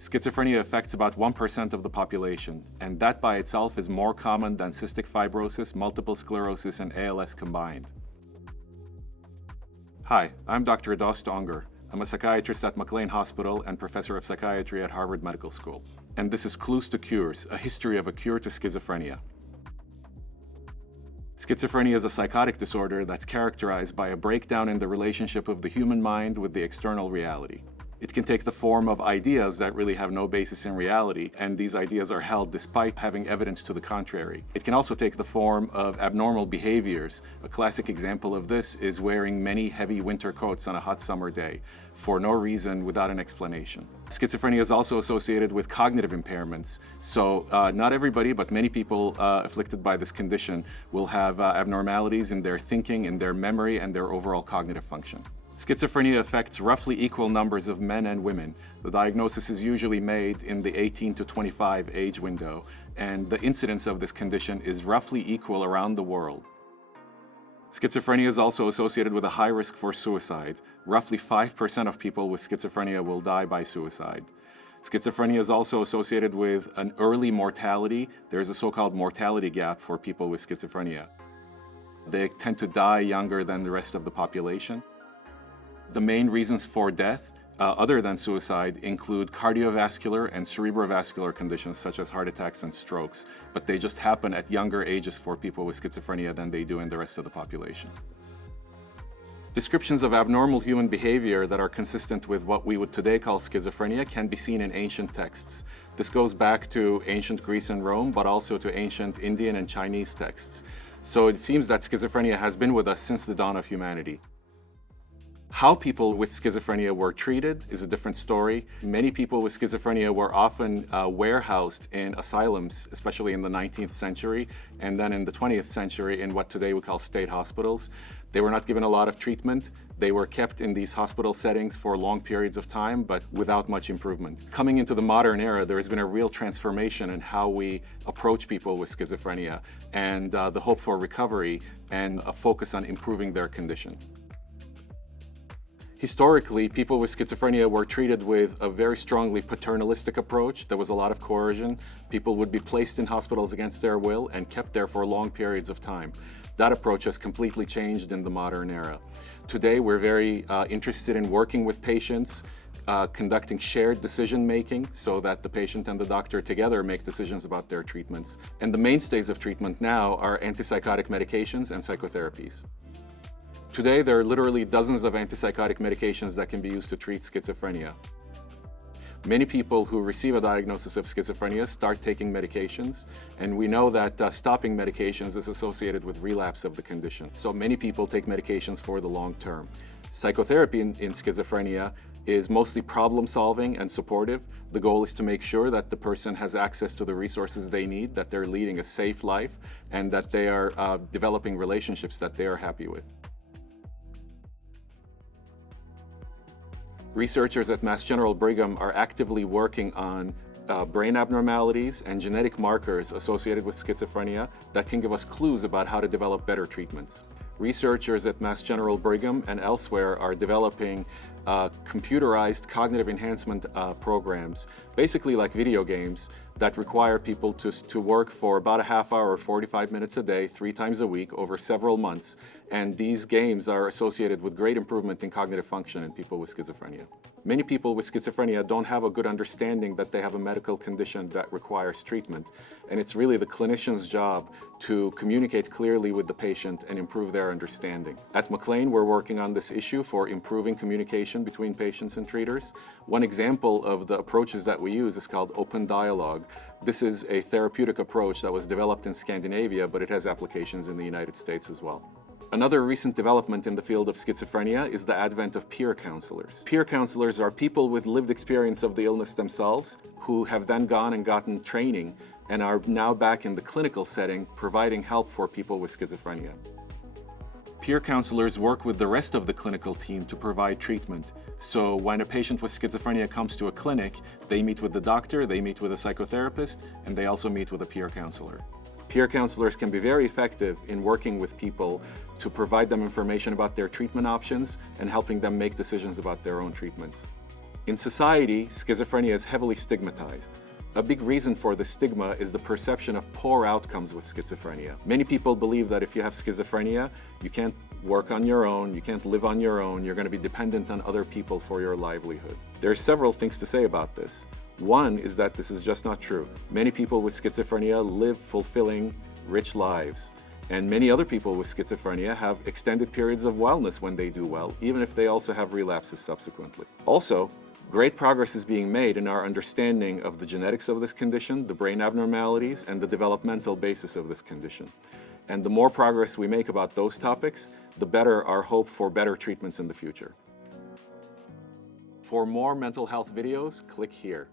Schizophrenia affects about 1% of the population, and that by itself is more common than cystic fibrosis, multiple sclerosis, and ALS combined. Hi, I'm Dr. Dost Öngür. I'm a psychiatrist at McLean Hospital and Professor of Psychiatry at Harvard Medical School. And this is Clues to Cures, a history of a cure to schizophrenia. Schizophrenia is a psychotic disorder that's characterized by a breakdown in the relationship of the human mind with the external reality. It can take the form of ideas that really have no basis in reality, and these ideas are held despite having evidence to the contrary. It can also take the form of abnormal behaviors. A classic example of this is wearing many heavy winter coats on a hot summer day, for no reason, without an explanation. Schizophrenia is also associated with cognitive impairments. So not everybody, but many people afflicted by this condition will have abnormalities in their thinking, in their memory, and their overall cognitive function. Schizophrenia affects roughly equal numbers of men and women. The diagnosis is usually made in the 18 to 25 age window, and the incidence of this condition is roughly equal around the world. Schizophrenia is also associated with a high risk for suicide. Roughly 5% of people with schizophrenia will die by suicide. Schizophrenia is also associated with an early mortality. There's a so-called mortality gap for people with schizophrenia. They tend to die younger than the rest of the population. The main reasons for death, other than suicide, include cardiovascular and cerebrovascular conditions such as heart attacks and strokes, but they just happen at younger ages for people with schizophrenia than they do in the rest of the population. Descriptions of abnormal human behavior that are consistent with what we would today call schizophrenia can be seen in ancient texts. This goes back to ancient Greece and Rome, but also to ancient Indian and Chinese texts. So it seems that schizophrenia has been with us since the dawn of humanity. How people with schizophrenia were treated is a different story. Many people with schizophrenia were often warehoused in asylums, especially in the 19th century, and then in the 20th century in what today we call state hospitals. They were not given a lot of treatment. They were kept in these hospital settings for long periods of time, but without much improvement. Coming into the modern era, there has been a real transformation in how we approach people with schizophrenia, and the hope for recovery and a focus on improving their condition. Historically, people with schizophrenia were treated with a very strongly paternalistic approach. There was a lot of coercion. People would be placed in hospitals against their will and kept there for long periods of time. That approach has completely changed in the modern era. Today, we're very interested in working with patients, conducting shared decision-making so that the patient and the doctor together make decisions about their treatments. And the mainstays of treatment now are antipsychotic medications and psychotherapies. Today, there are literally dozens of antipsychotic medications that can be used to treat schizophrenia. Many people who receive a diagnosis of schizophrenia start taking medications, and we know that stopping medications is associated with relapse of the condition. So many people take medications for the long term. Psychotherapy in schizophrenia is mostly problem-solving and supportive. The goal is to make sure that the person has access to the resources they need, that they're leading a safe life, and that they are developing relationships that they are happy with. Researchers at General Brigham are actively working on brain abnormalities and genetic markers associated with schizophrenia that can give us clues about how to develop better treatments. Researchers at General Brigham and elsewhere are developing computerized cognitive enhancement programs, basically like video games, that require people to work for about a half hour or 45 minutes a day, 3 times a week, over several months. And these games are associated with great improvement in cognitive function in people with schizophrenia. Many people with schizophrenia don't have a good understanding that they have a medical condition that requires treatment. And it's really the clinician's job to communicate clearly with the patient and improve their understanding. At McLean, we're working on this issue for improving communication between patients and treaters. One example of the approaches that we use is called open dialogue. This is a therapeutic approach that was developed in Scandinavia, but it has applications in the United States as well. Another recent development in the field of schizophrenia is the advent of peer counselors. Peer counselors are people with lived experience of the illness themselves who have then gone and gotten training and are now back in the clinical setting providing help for people with schizophrenia. Peer counselors work with the rest of the clinical team to provide treatment. So when a patient with schizophrenia comes to a clinic, they meet with the doctor, they meet with a psychotherapist, and they also meet with a peer counselor. Peer counselors can be very effective in working with people to provide them information about their treatment options and helping them make decisions about their own treatments. In society, schizophrenia is heavily stigmatized. A big reason for the stigma is the perception of poor outcomes with schizophrenia. Many people believe that if you have schizophrenia, you can't work on your own, you can't live on your own, you're going to be dependent on other people for your livelihood. There are several things to say about this. One is that this is just not true. Many people with schizophrenia live fulfilling, rich lives. And many other people with schizophrenia have extended periods of wellness when they do well, even if they also have relapses subsequently. Also, great progress is being made in our understanding of the genetics of this condition, the brain abnormalities, and the developmental basis of this condition. And the more progress we make about those topics, the better our hope for better treatments in the future. For more mental health videos, click here.